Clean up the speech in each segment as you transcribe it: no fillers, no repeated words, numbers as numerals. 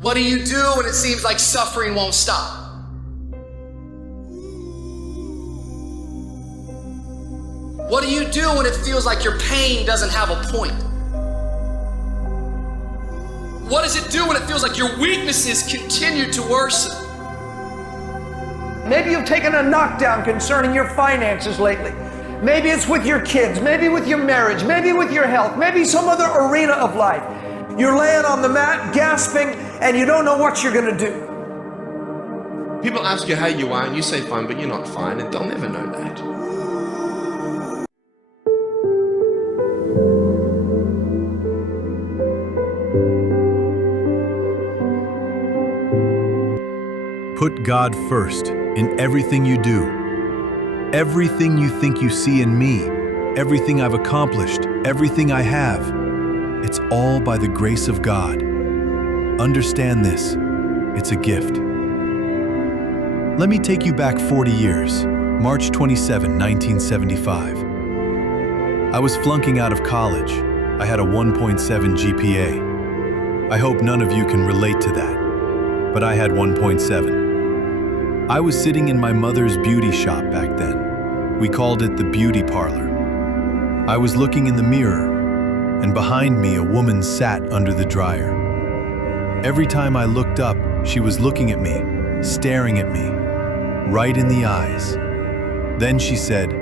What do you do when it seems like suffering won't stop? What do you do when it feels like your pain doesn't have a point? What does it do when it feels like your weaknesses continue to worsen? Maybe you've taken a knockdown concerning your finances lately. Maybe it's with your kids, maybe with your marriage, maybe with your health, maybe some other arena of life. You're laying on the mat, gasping, and you don't know what you're gonna do. People ask you how you are and you say fine, but you're not fine, and they'll never know that. Put God first in everything you do. Everything you think you see in me, everything I've accomplished, everything I have, it's all by the grace of God. Understand this, it's a gift. Let me take you back 40 years, March 27, 1975. I was flunking out of college. I had a 1.7 GPA. I hope none of you can relate to that, but I had 1.7. I was sitting in my mother's beauty shop back then. We called it the beauty parlor. I was looking in the mirror, and behind me a woman sat under the dryer. Every time I looked up, she was looking at me, staring at me, right in the eyes. Then she said,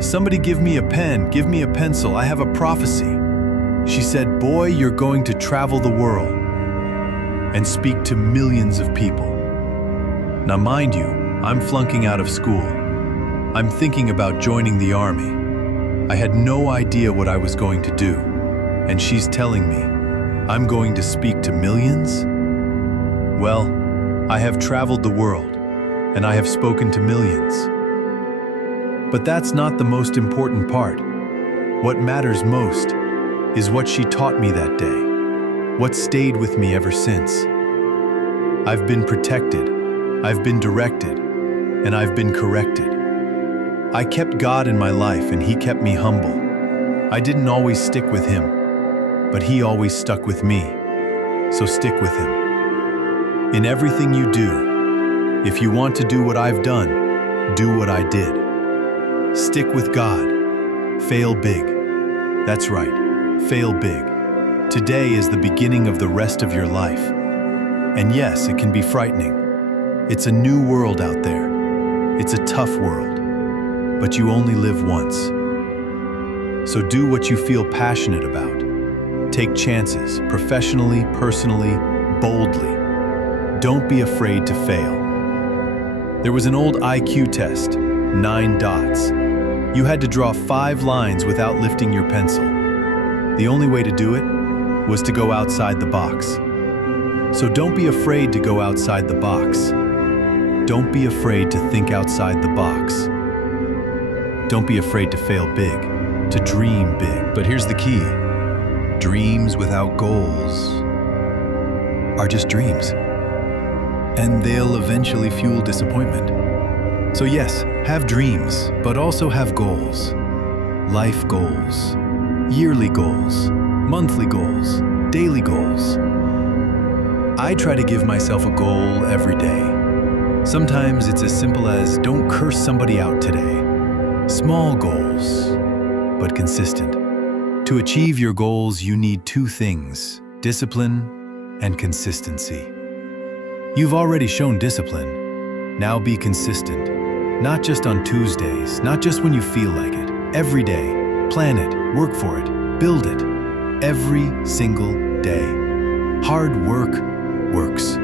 "Somebody give me a pen, give me a pencil, I have a prophecy." She said, "Boy, you're going to travel the world and speak to millions of people." Now mind you, I'm flunking out of school. I'm thinking about joining the army. I had no idea what I was going to do, and she's telling me, I'm going to speak to millions? Well, I have traveled the world, and I have spoken to millions. But that's not the most important part. What matters most is what she taught me that day, what stayed with me ever since. I've been protected, I've been directed, and I've been corrected. I kept God in my life and He kept me humble. I didn't always stick with Him, but He always stuck with me. So stick with Him. In everything you do, if you want to do what I've done, do what I did. Stick with God. Fail big. That's right, fail big. Today is the beginning of the rest of your life. And yes, it can be frightening. It's a new world out there. It's a tough world, but you only live once. So do what you feel passionate about. Take chances, professionally, personally, boldly. Don't be afraid to fail. There was an old IQ test, 9 dots. You had to draw 5 lines without lifting your pencil. The only way to do it was to go outside the box. So don't be afraid to go outside the box. Don't be afraid to think outside the box. Don't be afraid to fail big, to dream big. But here's the key. Dreams without goals are just dreams. And they'll eventually fuel disappointment. So yes, have dreams, but also have goals. Life goals, yearly goals, monthly goals, daily goals. I try to give myself a goal every day. Sometimes it's as simple as don't curse somebody out today. Small goals, but consistent. To achieve your goals, you need 2 things, discipline and consistency. You've already shown discipline. Now be consistent. Not just on Tuesdays, not just when you feel like it. Every day. Plan it, work for it, build it. Every single day. Hard work works.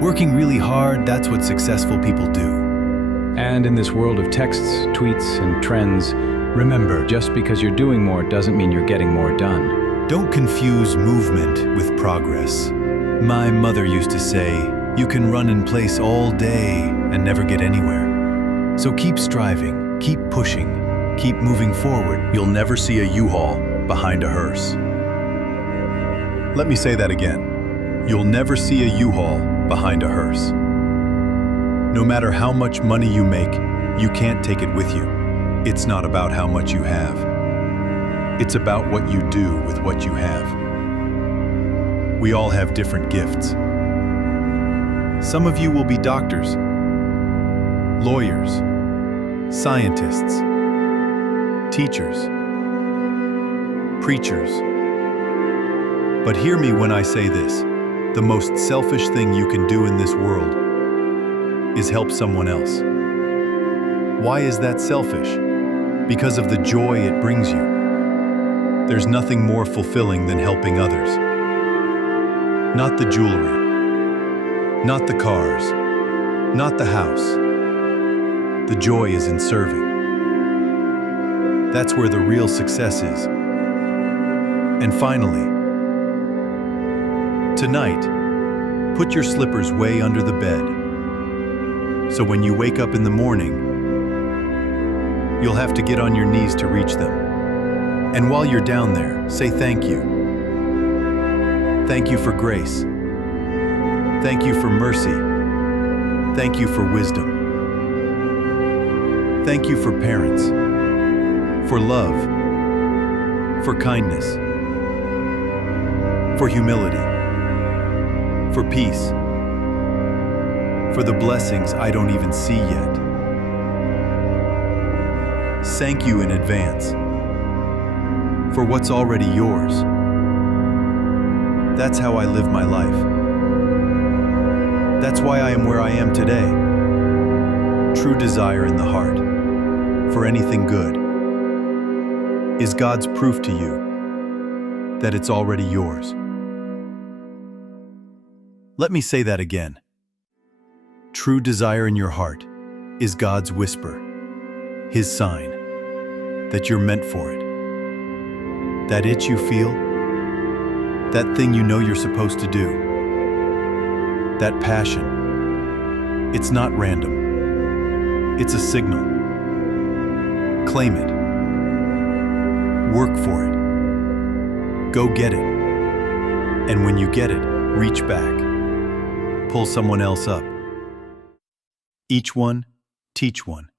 Working really hard, that's what successful people do. And in this world of texts, tweets, and trends, remember, just because you're doing more doesn't mean you're getting more done. Don't confuse movement with progress. My mother used to say, you can run in place all day and never get anywhere. So keep striving, keep pushing, keep moving forward. You'll never see a U-Haul behind a hearse. Let me say that again. You'll never see a U-Haul behind a hearse. No matter how much money you make, you can't take it with you. It's not about how much you have. It's about what you do with what you have. We all have different gifts, Some of you will be doctors, lawyers, scientists, teachers, preachers. But hear me when I say this. The most selfish thing you can do in this world is help someone else. Why is that selfish? Because of the joy it brings you. There's nothing more fulfilling than helping others. Not the jewelry, not the cars, not the house. The joy is in serving. That's where the real success is. And finally, tonight, put your slippers way under the bed. So when you wake up in the morning, you'll have to get on your knees to reach them. And while you're down there, say thank you. Thank you for grace. Thank you for mercy. Thank you for wisdom. Thank you for parents, for love, for kindness, for humility, for peace, for the blessings I don't even see yet. Thank you in advance for what's already yours. That's how I live my life. That's why I am where I am today. True desire in the heart for anything good is God's proof to you that it's already yours. Let me say that again. True desire in your heart is God's whisper, His sign that you're meant for it. That itch you feel, that thing you know you're supposed to do, that passion, it's not random. It's a signal. Claim it. Work for it. Go get it. And when you get it, reach back. Pull someone else up. Each one, teach one.